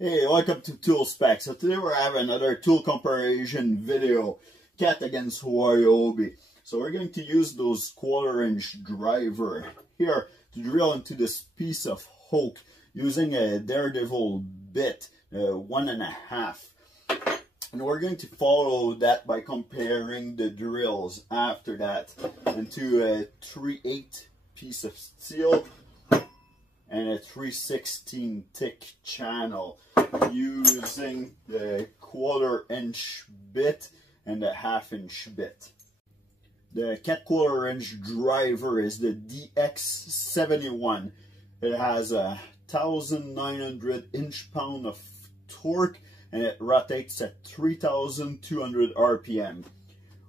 Hey, welcome to Tool Specs. So today we're having another tool comparison video, cat against Ryobi. So we're going to use those 1/4" driver here to drill into this piece of oak using a Daredevil bit, 1.5. And we're going to follow that by comparing the drills after that into a 3/8 piece of steel and a 3/16 thick channel using the 1/4" bit and the 1/2" bit. The cat 1/4" driver is the DX71. It has a 1900 inch-pound of torque and it rotates at 3200 RPM.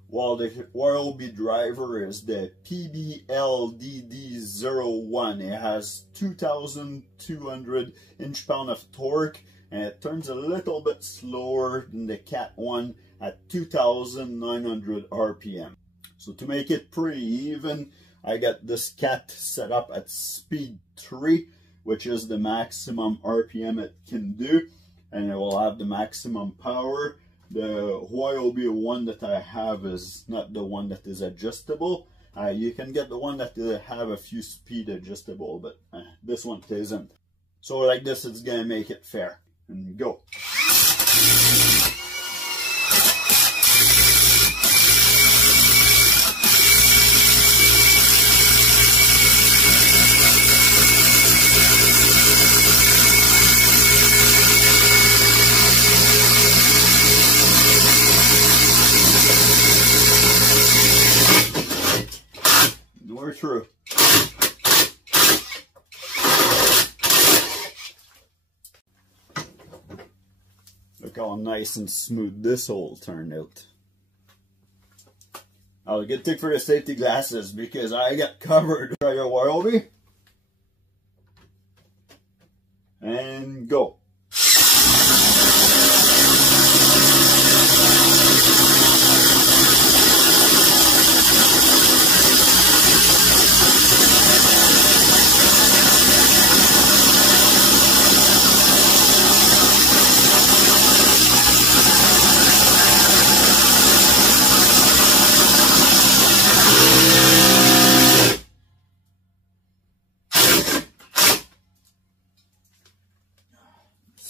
While the Ryobi driver is the PBLDD01. It has 2200 inch-pound of torque and it turns a little bit slower than the cat one at 2900 RPM. So to make it pretty even, I got this cat set up at speed 3, which is the maximum RPM it can do, and it will have the maximum power. The Ryobi one that I have is not the one that is adjustable. You can get the one that have a few speed adjustable, but this one isn't. So like this, it's gonna make it fair. And go. We're through. Look how nice and smooth this hole turned out. I'll get tick for the safety glasses because I got covered. Try your Ryobi. And go.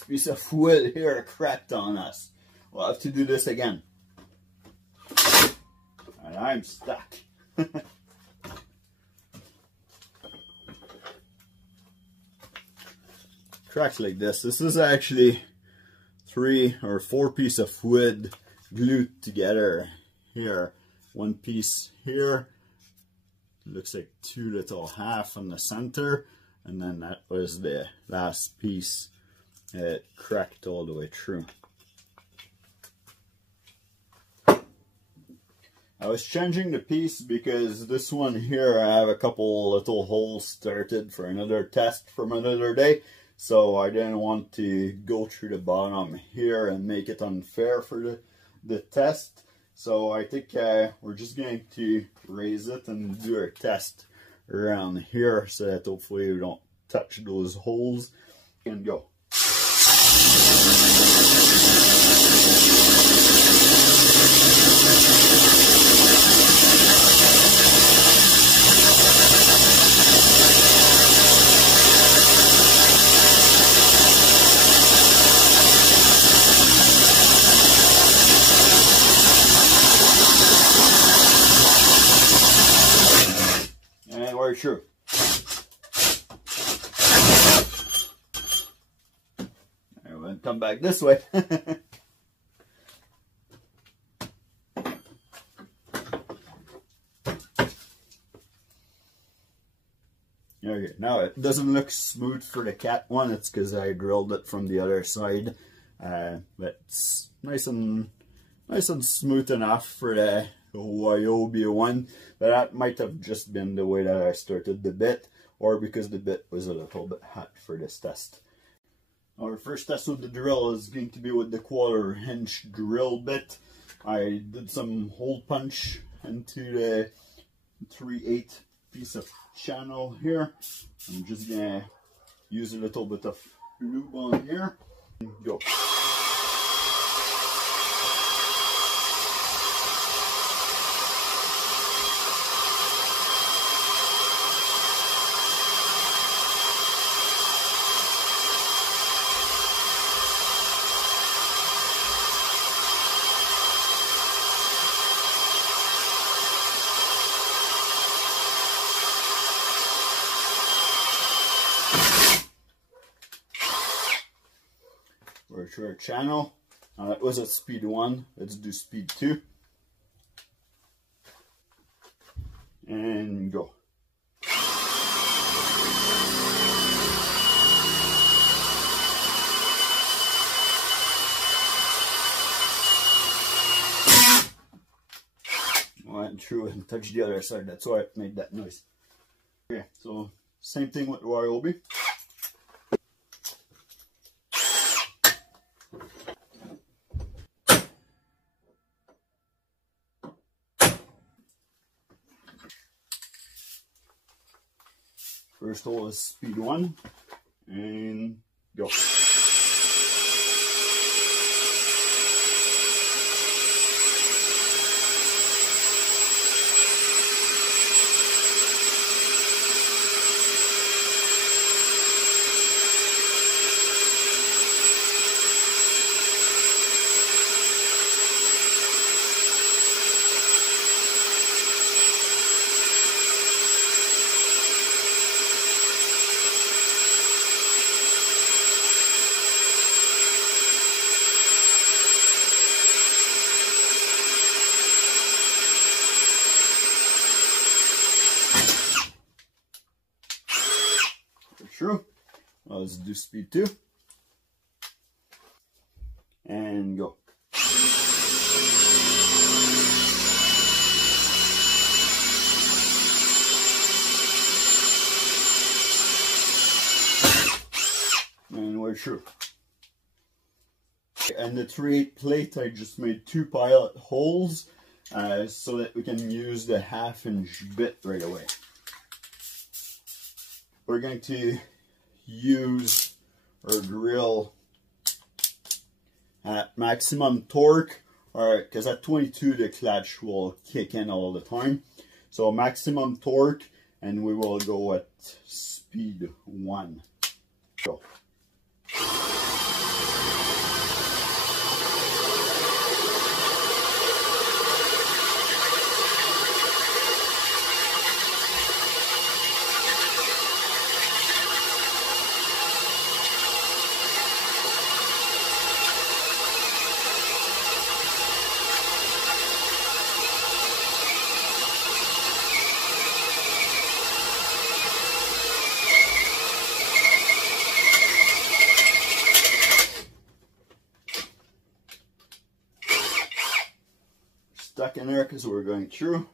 Piece of wood here cracked on us. We'll have to do this again. And I'm stuck. Cracked like this. This is actually 3 or 4 pieces of wood glued together here. One piece here. Looks like 2 little half on the center. And then that was the last piece. It cracked all the way through. I was changing the piece because this one here, I have a couple little holes started for another test from another day. So I didn't want to go through the bottom here and make it unfair for the test. So I think we're just going to raise it and do our test around here so that hopefully we don't touch those holes and go. And we're through. Come back this way. Okay, now it doesn't look smooth for the cat one. It's because I drilled it from the other side, but it's nice and smooth enough for the Ryobi one. But that might have just been the way that I started the bit, or because the bit was a little bit hot for this test. Our first test with the drill is going to be with the 1/4" drill bit. I did some hole punch into the 3/8 piece of channel here. I'm just gonna use a little bit of lube on here Go. We're to our channel. It was at speed 1. Let's do speed 2. And go. Went through and touched the other side. That's why it made that noise. Okay, so same thing with Ryobi. First hole is speed 1 and go. True. Well, let's do speed 2 and go. And we're true. And the 3/8 plate, I just made 2 pilot holes so that we can use the 1/2" bit right away. We're going to use our drill at maximum torque, because at 22 the clutch will kick in all the time. So maximum torque, and we will go at speed 1. Go. Stuck in there because we're going through.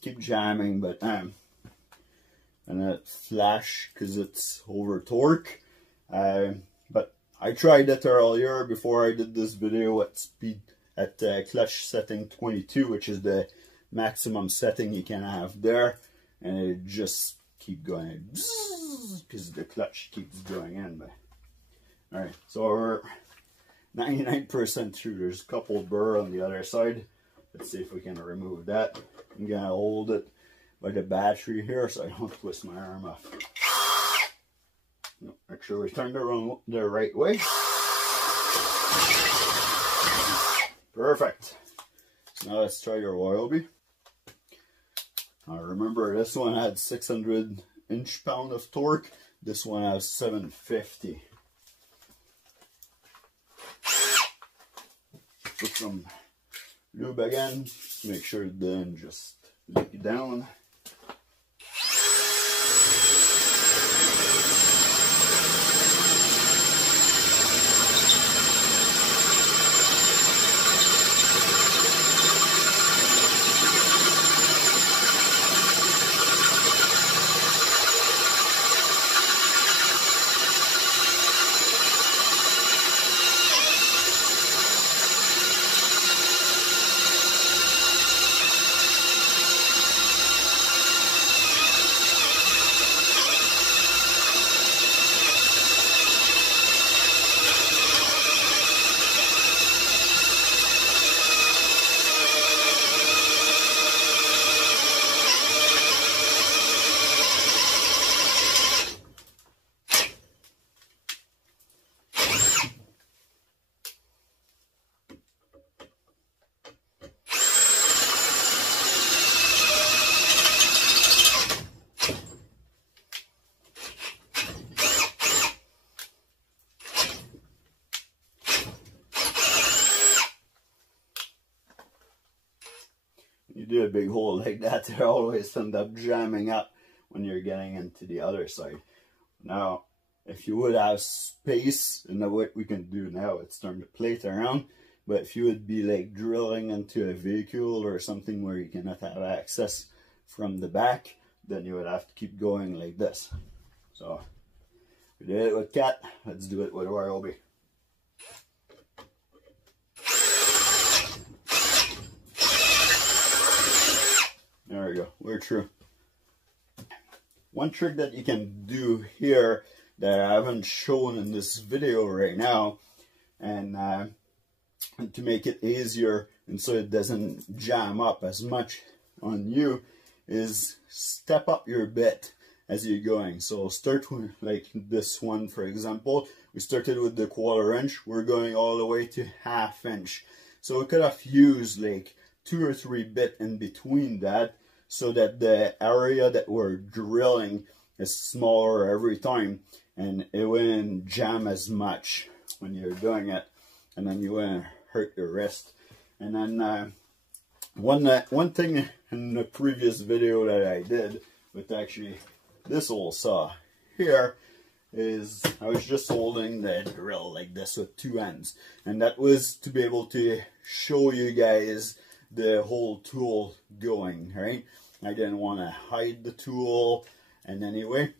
Keep jamming, but and it flash because it's over torque. But I tried it earlier before I did this video at speed at clutch setting 22, which is the maximum setting you can have there, and it just keep going because the clutch keeps going in. But all right, so we're 99% through. There's a couple burr on the other side. Let's see if we can remove that. I'm gonna hold it by the battery here so I don't twist my arm off. No, make sure we turn around the right way. Perfect. So now let's try your Ryobi. Now remember, this one had 600 inch-pound of torque. This one has 750. Put some lube again, make sure it doesn't just leak down. you do a big hole like that, they always end up jamming up when you're getting into the other side. Now, if you would have space, and what we can do now, it's turn the plate around, but if you would be like drilling into a vehicle or something where you cannot have access from the back, then you would have to keep going like this. So, we did it with Cat, let's do it with Ryobi. There we go, we're through. One trick that you can do here that I haven't shown in this video right now, and to make it easier and so it doesn't jam up as much on you, is step up your bit as you're going. So start with like this one, for example. We started with the 1/4 inch, we're going all the way to 1/2 inch. So we could have used like 2 or 3 bit in between that, so that the area that we're drilling is smaller every time, and it wouldn't jam as much when you're doing it, and then you wouldn't hurt your wrist. And then one thing in the previous video that I did with actually this old saw here is I was just holding the drill like this with 2 ends, and that was to be able to show you guys the whole tool going, right? I didn't want to hide the tool in any way,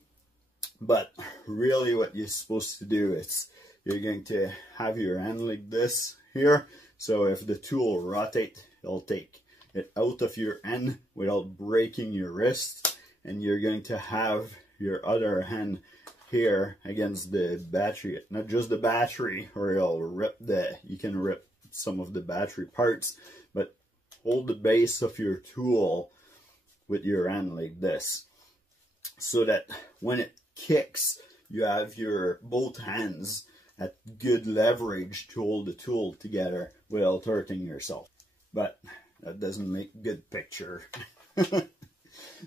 but really what you're supposed to do is you're going to have your hand like this here, so if the tool rotates, it'll take it out of your hand without breaking your wrist, and you're going to have your other hand here against the battery, not just the battery, or it'll rip you can rip some of the battery parts, but hold the base of your tool with your hand like this, so that when it kicks, you have your both hands at good leverage to hold the tool together without hurting yourself. But that doesn't make good picture.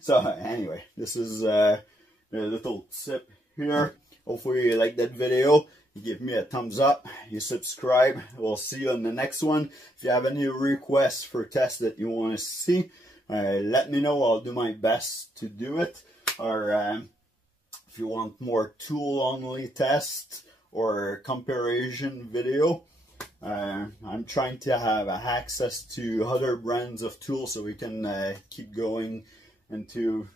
So anyway, this is a little tip here. Hopefully you like that video. You give me a thumbs up, you subscribe. We'll see you on the next one. If you have any requests for tests that you want to see, let me know. I'll do my best to do it. Or if you want more tool only tests or comparison video, I'm trying to have access to other brands of tools so we can keep going into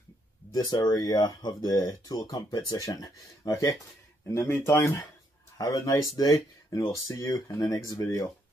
this area of the tool competition. Okay, in the meantime, have a nice day, and we'll see you in the next video.